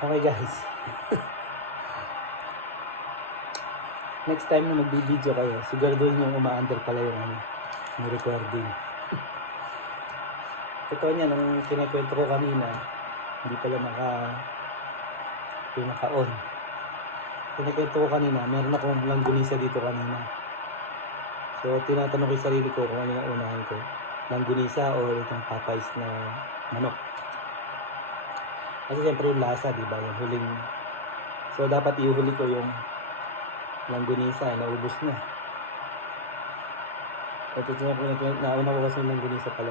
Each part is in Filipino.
Okay guys. Next time na magbibideo kayo, siguraduhin yung uma-under pala yung recording. Totoo niya, nung kinakwento ko kanina, hindi pala naka-on. Kinakwento ko kanina, meron akong langgunisa dito kanina. So, tinatanong ko yung sarili ko kung ano yung unahin ko. Langgunisa o itong Popeyes na manok. Kasi siyempre yung lasa, di ba? Yung huling... So, dapat ihuli ko yung langgunisa, naubos na. Ito nauna ko kasi yung langgunisa pala.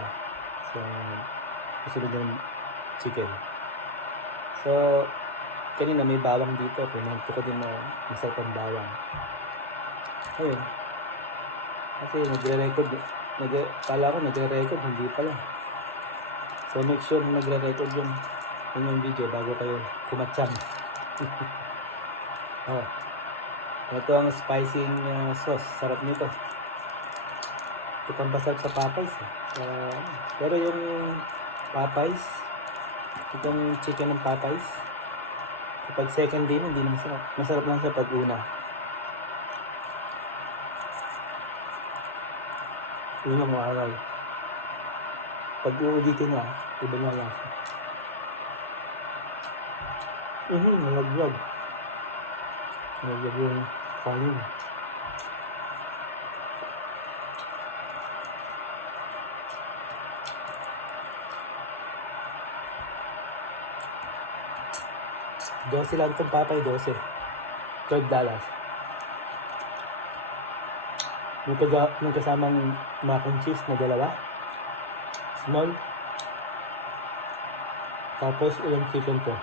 So, susunod yung chicken. So, kanina may bawang dito. Pinanto ko din na masarap ang bawang. Ayun. Kasi nagre-record. Kala ko nagre-record, hindi pala. So, make sure na nagre-record yung video bago kayo kumatsang. Oh. Ito ang spicing sauce. Sarap nito. Ito pang basag sa Popeyes. Pero yung Popeyes, itong chicken ng Popeyes, kapag second din, hindi na masarap. Masarap lang siya pag una. Unang araw. Pag uulitin na, iba niya lang siya. Nalaglag. Nalaglag yung kanin. $12 lang itong Popeye, $12. Yung kasamang mac and cheese na dalawa. Small. Tapos ilang chicken to?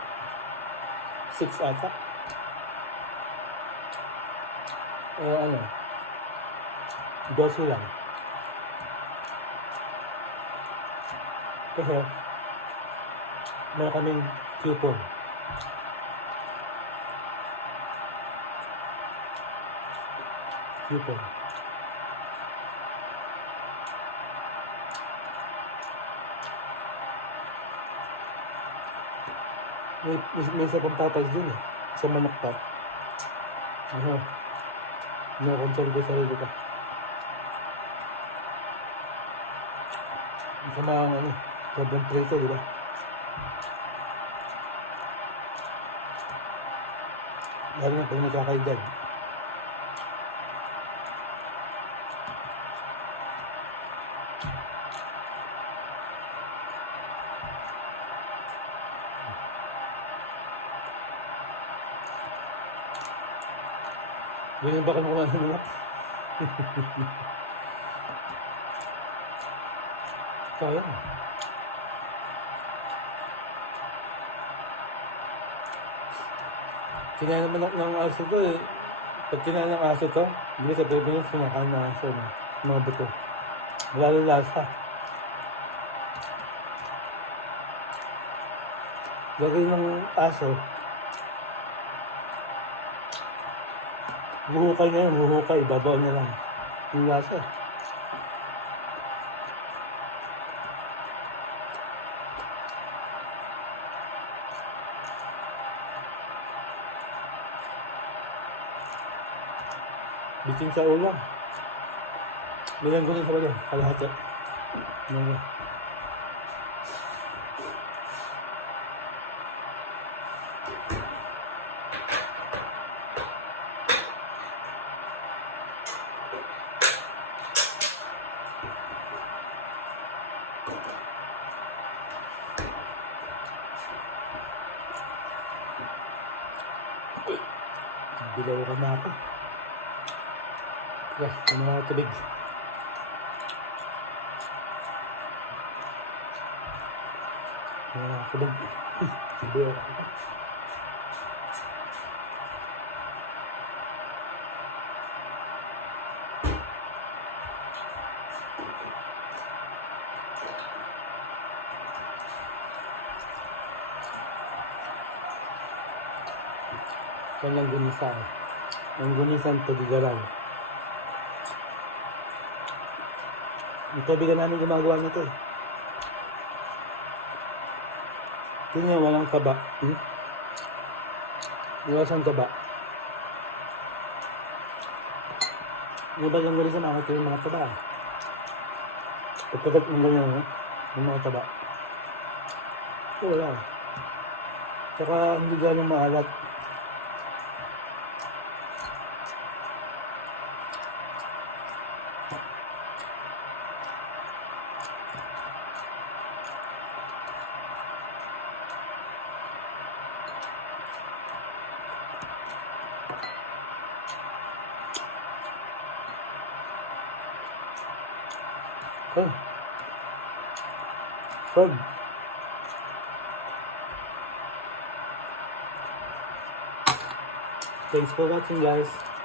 6 ata. $12 lang. Kasi meron kaming coupon. May isa pang Popeyes dun eh. Sa manok pa. No-control ko sarili ko. Isa mga sobrang prito, di ba? Lalo na pag nagkakaedad. Ganyan ba ka na kumain ng manok? Sayang. Kinain naman ng aso to eh. Pag kinain ng aso to, hindi sa Pilipinas sinakain ng aso na mga buto. Lalo lasa. Gagawin ng aso, buhukay na yun, buhukay, babaw na lang. Yung lasa. Bitin sa ulam. Bilang ko rin sa bala, kalahati. Bilaw ka na ako. Okay, ano na ako tubig. Tubig. Bilaw ako. Yan lang gunisa eh. Ang gunisan pagigaran. Yung kaibigan namin gumagawa nito eh. Tingnan, walang taba. Iwasan taba. Yung ba yung sa mga yung mga taba? Pagkagat ng ganyan, no? Yung mga taba. Wala. Tsaka hindi gano'ng maalat. Okay. Good. Thanks for watching, guys.